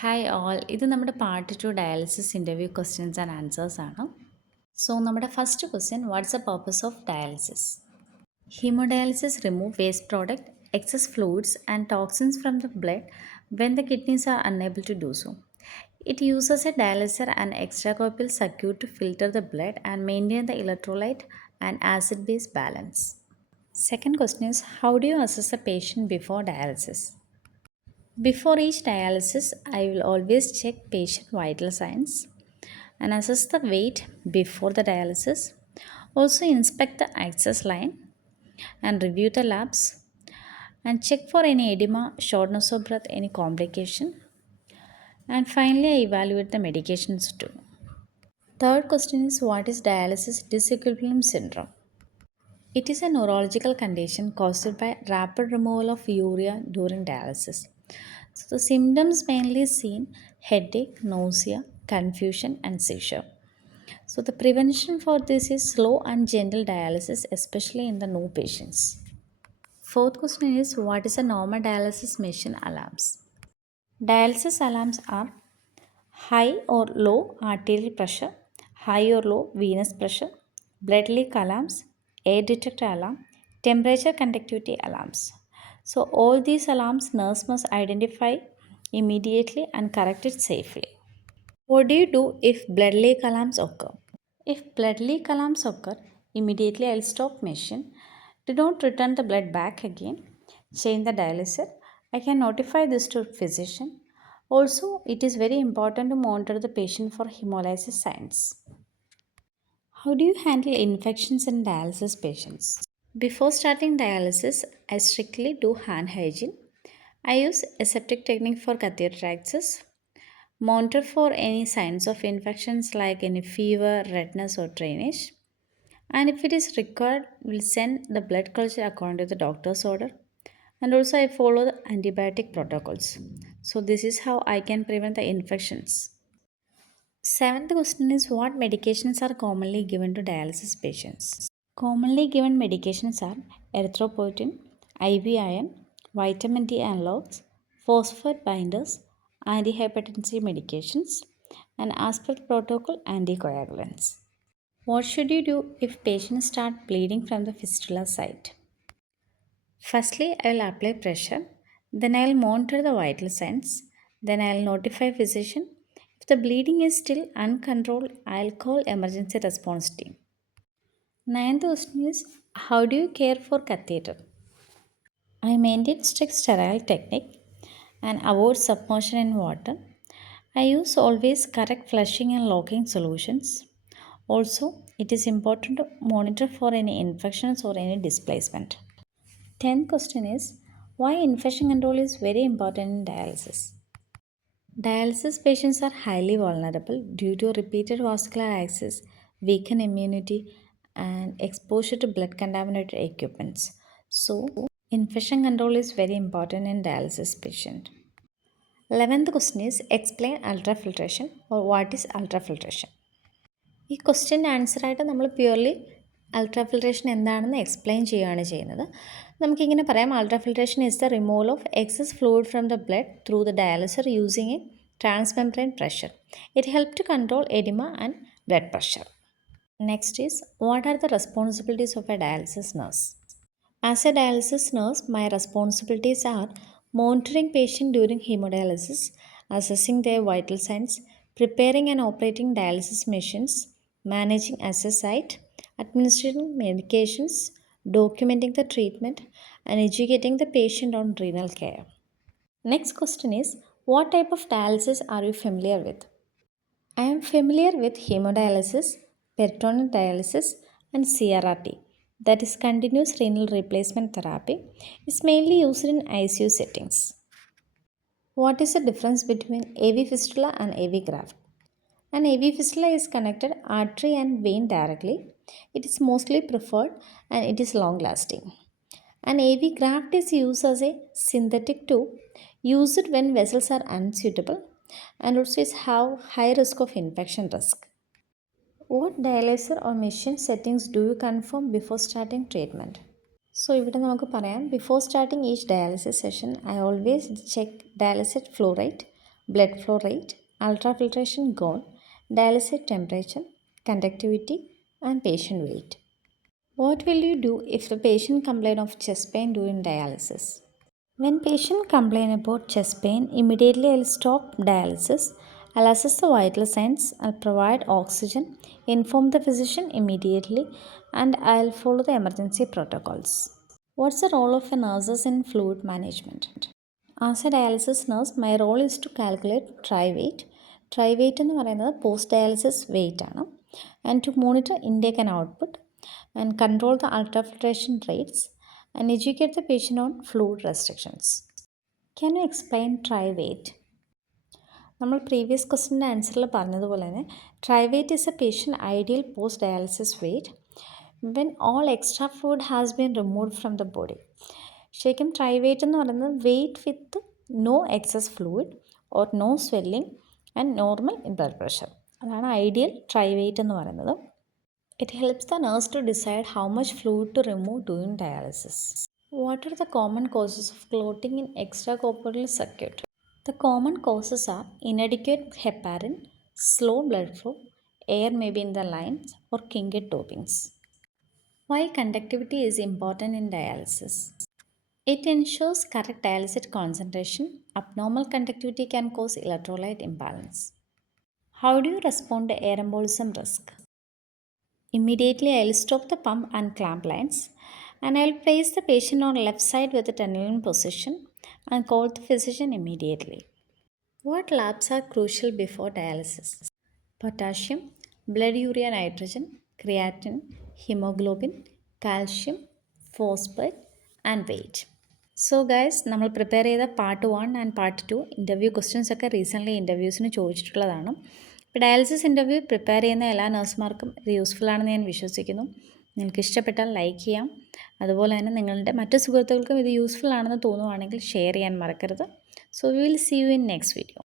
Hi all, ഇത് നമ്മുടെ part 2 dialysis interview questions and answers ആണ്. സോ നമ്മുടെ first question, what's the purpose of dialysis? Hemodialysis remove waste product, excess fluids and toxins from the blood when the kidneys are unable to do so. It uses a dialyzer and extracorporeal circuit to filter the blood and maintain the electrolyte and acid-base balance. Second question is, how do you assess a patient before dialysis? Before each dialysis, I will always check patient vital signs and assess the weight before the dialysis. Also inspect the access line and review the labs and check for any edema, shortness of breath, any complication. And finally, I evaluate the medications too. Third question is, what is dialysis disequilibrium syndrome? It is a neurological condition caused by rapid removal of urea during dialysis. So the symptoms mainly seen headache, nausea, confusion and seizure. So the prevention for this is slow and gentle dialysis, especially in the new patients. Fourth question is, what is a normal dialysis machine alarms? Dialysis alarms are high or low arterial pressure, high or low venous pressure, blood leak alarms, air detector alarm, temperature conductivity alarms. So all these alarms nurse must identify immediately and correct it safely. What do you do if blood leak alarms occur? If blood leak alarms occur, immediately I'll stop machine. Do not return the blood back again. Change the dialyzer. I can notify this to physician. Also, it is very important to monitor the patient for hemolysis signs. How do you handle infections in dialysis patients? Before starting dialysis, I strictly do hand hygiene. I use aseptic technique for catheter access. Monitor for any signs of infections like any fever, redness or drainage. And if it is required, we'll send the blood culture according to the doctor's order. And also I follow the antibiotic protocols. So this is how I can prevent the infections. Seventh question is, what medications are commonly given to dialysis patients? Commonly given medications are erythropoietin, IV iron, vitamin D analogs, phosphate binders, antihypertensive medications, and as per protocol anticoagulants. What should you do if patients start bleeding from the fistula site? Firstly, I will apply pressure, then I will monitor the vital signs, then I will notify physician. If the bleeding is still uncontrolled, I will call emergency response team. Ninth question is, how do you care for catheter? I maintain strict sterile technique and avoid submersion in water. I use always correct flushing and locking solutions. Also, it is important to monitor for any infections or any displacement. 10th question is, why infection control is very important in dialysis? Dialysis patients are highly vulnerable due to repeated vascular access, weakened immunity, and exposure to blood contaminated equipments. So, infection control is very important in dialysis patient. 11th question is, explain ultrafiltration or what is ultrafiltration? ഈ ക്വസ്റ്റ്യൻ്റെ ആൻസറായിട്ട് നമ്മൾ purely ultrafiltration എന്താണെന്ന് explain ചെയ്യുകയാണ് ചെയ്യുന്നത്. നമുക്കിങ്ങനെ പറയാം, ultrafiltration is the removal of excess fluid from the blood through the dialyser using a transmembrane pressure. It helps to control edema and blood pressure. Next is, what are the responsibilities of a dialysis nurse? As a dialysis nurse, my responsibilities are monitoring patient during hemodialysis, assessing their vital signs, preparing and operating dialysis machines, managing access site, administering medications, documenting the treatment, and educating the patient on renal care. Next question is, what type of dialysis are you familiar with? I am familiar with hemodialysis, peritoneal dialysis, and CRRT, that is continuous renal replacement therapy, is mainly used in ICU settings. What is the difference between AV fistula and AV graft? An AV fistula is connected artery and vein directly. It is mostly preferred and it is long lasting. An AV graft is used as a synthetic tube, used when vessels are unsuitable, and also is have high risk of infection risk. What dialyzer or machine settings do you confirm before starting treatment? So ഇവിടെ നമുക്ക് പറയാം, before starting each dialysis session, I always check dialysate flow rate, blood flow rate, ultrafiltration goal, dialysis temperature, conductivity, and patient weight. What will you do if the patient complains of chest pain during dialysis? When patient complain about chest pain, immediately I'll stop dialysis. I'll assess the vital signs, I'll provide oxygen, inform the physician immediately, and I'll follow the emergency protocols. What's the role of a nurses in fluid management? As a dialysis nurse, my role is to calculate try weight. Try weight എന്ന് പറയുന്നത് post dialysis wait ആണ്. And to monitor intake and output and control the ultrafiltration rates and educate the patient on fluid restrictions. Can you explain try weight? നമ്മൾ previous ക്വസ്റ്റിൻ്റെ ആൻസറിൽ പറഞ്ഞതുപോലെ തന്നെ dry weight is a patient ideal post dialysis weight when all extra food has been removed from the body. ശരിക്കും dry weight എന്ന് പറയുന്നത് weight with no excess fluid or no swelling and normal blood pressure, അതാണ് ideal dry weight എന്ന് പറയുന്നത്. It helps the nurse to decide how much fluid to remove during dialysis. What are the common causes of clotting in extracorporeal circuit? The common causes are inadequate heparin, slow blood flow, air may be in the lines, or kinked tubings. Why conductivity is important in dialysis? It ensures correct dialysis concentration. Abnormal conductivity can cause electrolyte imbalance. How do you respond to air embolism risk? Immediately I will stop the pump and clamp lines, and I will place the patient on left side with the tunneling position and call the physician immediately. What labs are crucial before dialysis? Potassium, blood urea nitrogen, creatinine, hemoglobin, calcium, phosphate, and weight. So guys, നമ്മൾ prepare ചെയ്ത part 1 and part 2 interview questions ഒക്കെ recently ഇൻ്റർവ്യൂസിന് ചോദിച്ചിട്ടുള്ളതാണ്. ഇപ്പോൾ dialysis interview prepare ചെയ്യുന്ന എല്ലാ നഴ്സുമാർക്കും ഇത് useful ആണെന്ന് ഞാൻ വിശ്വസിക്കുന്നു. നിങ്ങൾക്ക് ഇഷ്ടപ്പെട്ടാൽ ലൈക്ക് ചെയ്യാം. അതുപോലെ തന്നെ നിങ്ങളുടെ മറ്റു സുഹൃത്തുക്കൾക്കും ഇത് യൂസ്ഫുൾ ആണെന്ന് തോന്നുവാണെങ്കിൽ ഷെയർ ചെയ്യാൻ മറക്കരുത്. So we will see you in next video.